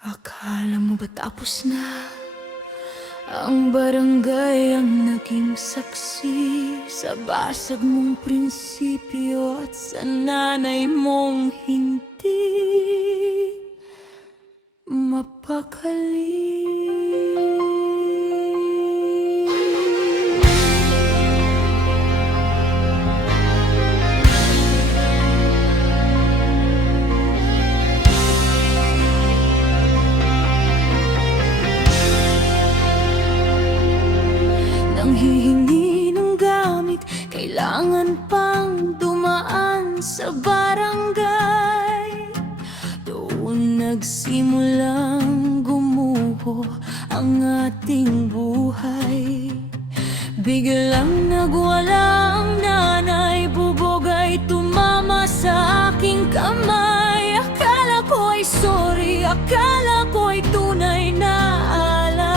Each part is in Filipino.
Akala mo ba tapos na? Ang barangay ang naging saksi sa basag mong prinsipyo at sa nanay mong hindi mapakali. Nang hihingi ng gamit, kailangan pang dumaan sa barangay. Doon nagsimulang gumuho ang ating buhay. Biglang nagwala ang nanay, bubog ay tumama sa aking kamay. Akala ko ay sorry, akala ko ay tunay na alay.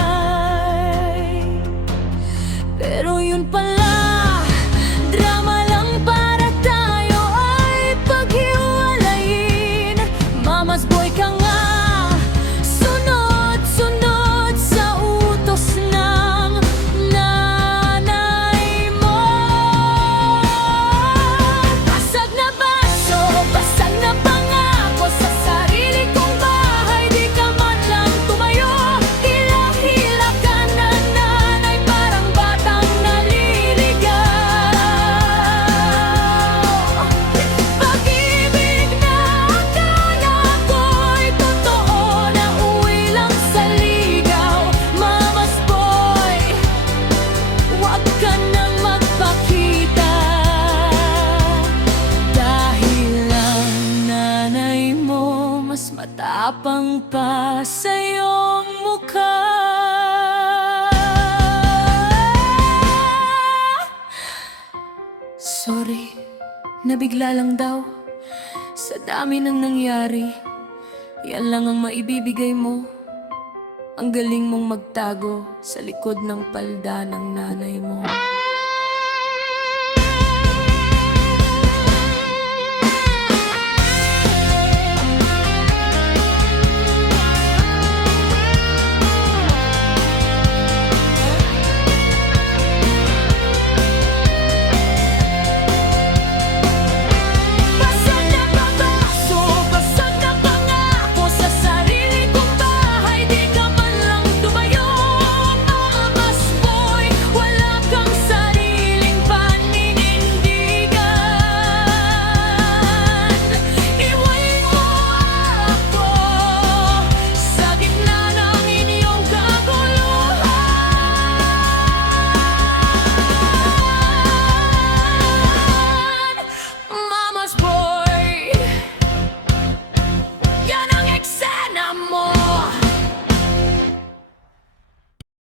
Pero yun pala, drama lang para tayo ay paghiwalayin. Mama's boy ka nga, sunod-sunod sa utos ng nanay mo. Basag na baso, basag na pangako sa sarili kong bahay. Di ka man lang tumayo, hila-hila ka na nanay, parang batang naliligaw. Pag-ibig na akala ko'y totoo, na uwi lang sa ligaw. Mama's boy, huwag ka nang magpakita, dahil ang nanay mo mas matapang pa sa iyong mukha. Sorry, nabigla lang daw sa dami ng nangyari. Yan lang ang maibibigay mo. Ang galing mong magtago sa likod ng palda ng nanay mo.